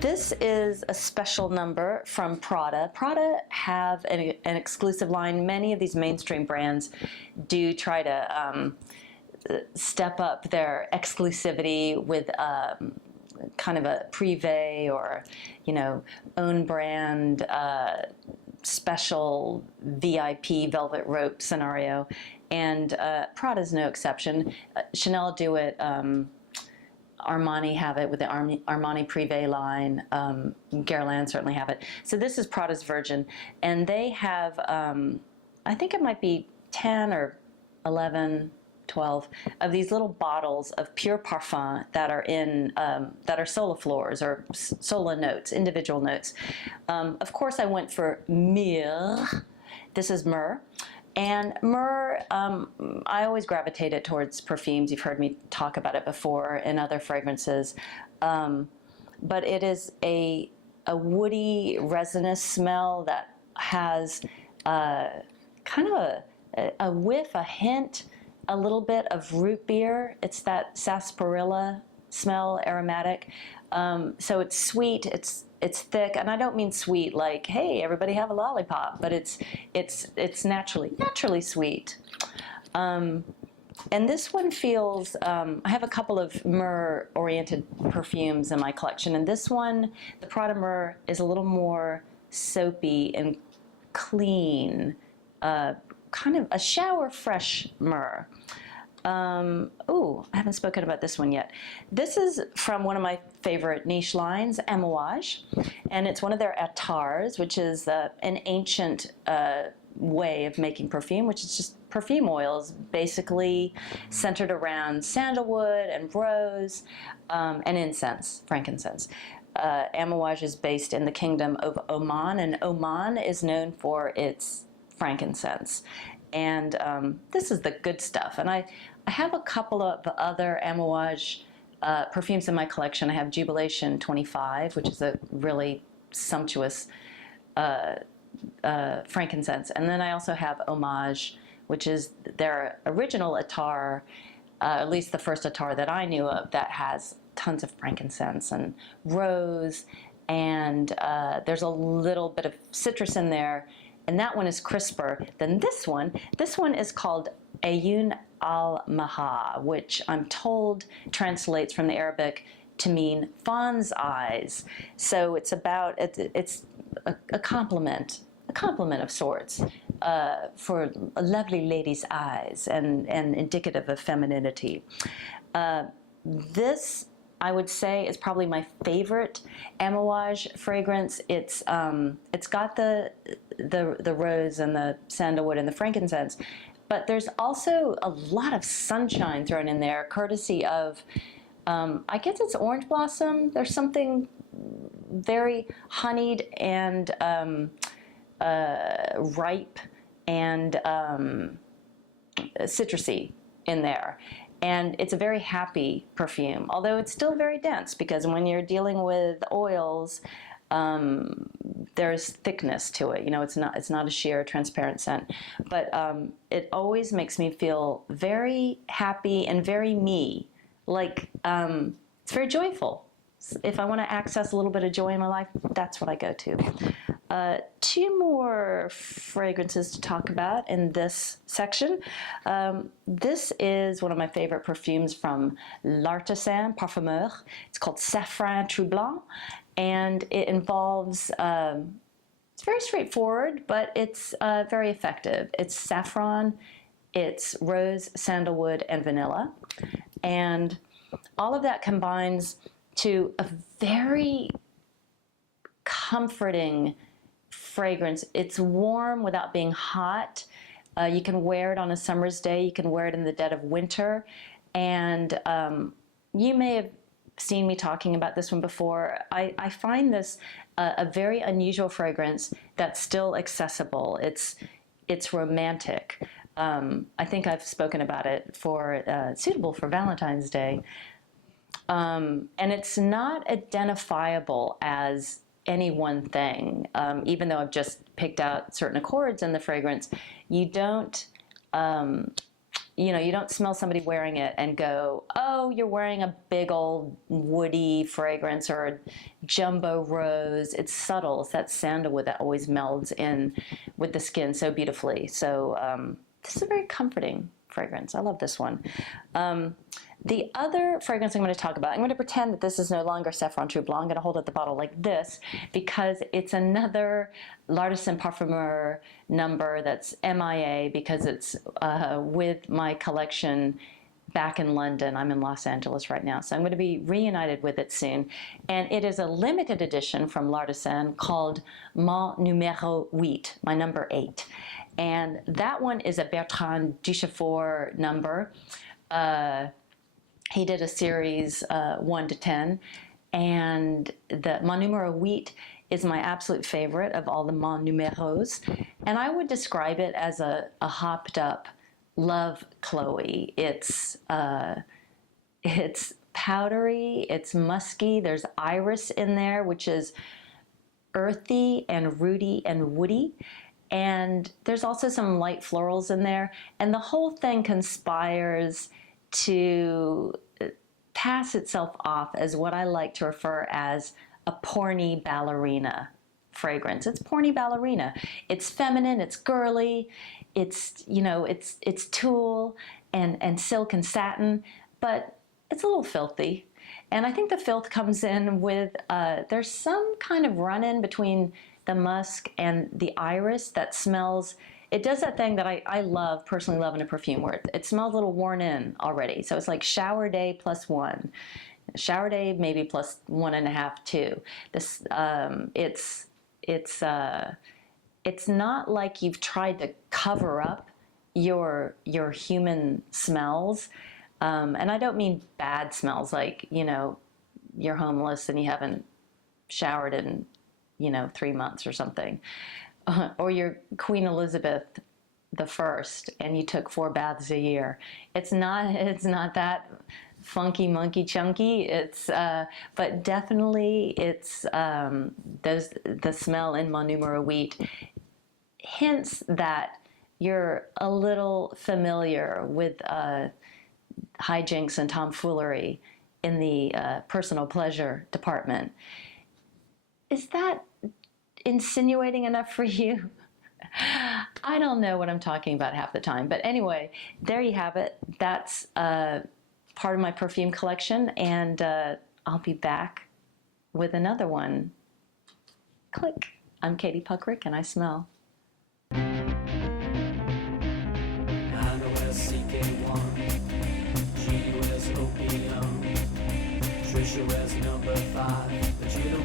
This is a special number from Prada. Prada have an exclusive line. Many of these mainstream brands do try to step up their exclusivity with kind of a privé or, you know, own brand special VIP velvet rope scenario. And Prada's no exception. Chanel do it. Armani have it with the Armani Privé line. Guerlain certainly have it. So this is Prada's Virgin, and they have, I think it might be 10 or 11, 12 of these little bottles of pure parfum that are in, that are soliflores or solo notes, individual notes. Of course, I went for Myrrhe. This is Myrrhe. And Myrrhe, I always gravitated towards perfumes. You've heard me talk about it before in other fragrances. But it is a woody, resinous smell that has kind of a whiff, a hint, a little bit of root beer. It's that sarsaparilla smell, aromatic. So it's sweet, it's thick, and I don't mean sweet like, hey, everybody have a lollipop, but it's naturally sweet. And this one feels, I have a couple of Myrrhe-oriented perfumes in my collection, and this one, the Prada Myrrhe, is a little more soapy and clean, kind of a shower-fresh Myrrhe. I haven't spoken about this one yet. This is from one of my favorite niche lines, Amouage, and it's one of their attars, which is an ancient way of making perfume, which is just perfume oils, basically centered around sandalwood and rose and incense, frankincense. Amouage is based in the kingdom of Oman, and Oman is known for its frankincense. And this is the good stuff. And I have a couple of other Amouage perfumes in my collection. I have Jubilation 25, which is a really sumptuous frankincense. And then I also have Amouage, which is their original attar, at least the first attar that I knew of, that has tons of frankincense and rose. And there's a little bit of citrus in there. And that one is crisper than this one. This one is called Ayoon al Maha, which I'm told translates from the Arabic to mean fawn's eyes. So it's about, it's a compliment of sorts for a lovely lady's eyes and indicative of femininity. This, I would say, is probably my favorite Amouage fragrance. It's got the rose and the sandalwood and the frankincense, but there's also a lot of sunshine thrown in there, courtesy of, I guess it's orange blossom. There's something very honeyed and ripe and citrusy in there. And it's a very happy perfume, although it's still very dense, because when you're dealing with oils, there's thickness to it. You know, it's not a sheer transparent scent, but it always makes me feel very happy and very me. Like it's very joyful. If I want to access a little bit of joy in my life, that's what I go to. Two more fragrances to talk about in this section. This is one of my favorite perfumes from L'Artisan Parfumeur. It's called Safran Troublant, and it involves, it's very straightforward, but it's very effective. It's saffron, it's rose, sandalwood, and vanilla, and all of that combines to a very comforting fragrance. It's warm without being hot. You can wear it on a summer's day. You can wear it in the dead of winter. And you may have seen me talking about this one before. I find this a very unusual fragrance that's still accessible. It's romantic. I think I've spoken about it for suitable for Valentine's Day. And it's not identifiable as any one thing, even though I've just picked out certain accords in the fragrance. You don't you know, you don't smell somebody wearing it and go, oh, you're wearing a big old woody fragrance or a jumbo rose. It's subtle. It's that sandalwood that always melds in with the skin so beautifully. So this is a very comforting fragrance. I love this one. The other fragrance I'm going to talk about, I'm going to pretend that this is no longer Safran Troublant. I'm going to hold up the bottle like this because it's another L'Artisan Parfumeur number that's MIA because it's with my collection back in London. I'm in Los Angeles right now, so I'm going to be reunited with it soon. And it is a limited edition from L'Artisan called Numero 8, my number 8. And that one is a Bertrand Duchefort number. He did a series 1 to 10, and the Numero 8 is my absolute favorite of all the Numeros, and I would describe it as a hopped up Love Chloe. It's powdery, it's musky, there's iris in there, which is earthy and rooty and woody, and there's also some light florals in there, and the whole thing conspires to pass itself off as what I like to refer as a porny ballerina fragrance. It's porny ballerina. It's feminine, it's girly, it's, you know, it's tulle and silk and satin, but it's a little filthy. And I think the filth comes in with, there's some kind of run-in between the musk and the iris that smells. It does that thing that I love, personally love in a perfume, where it smells a little worn in already. So it's like shower day plus 1. Shower day maybe plus 1.5, 2. This, it's not like you've tried to cover up your human smells. And I don't mean bad smells like, you know, you're homeless and you haven't showered in, you know, 3 months or something. Or you're Queen Elizabeth the First and you took 4 baths a year. It's not that funky monkey chunky. It's but definitely it's the smell in Mon Numero 8 hints that you're a little familiar with hijinks and tomfoolery in the personal pleasure department. Is that insinuating enough for you? I don't know what I'm talking about half the time, but anyway, there you have it. That's part of my perfume collection, and I'll be back with another one. Click. I'm Katie Puckrick, and I smell. Trisha wears number 5, but you know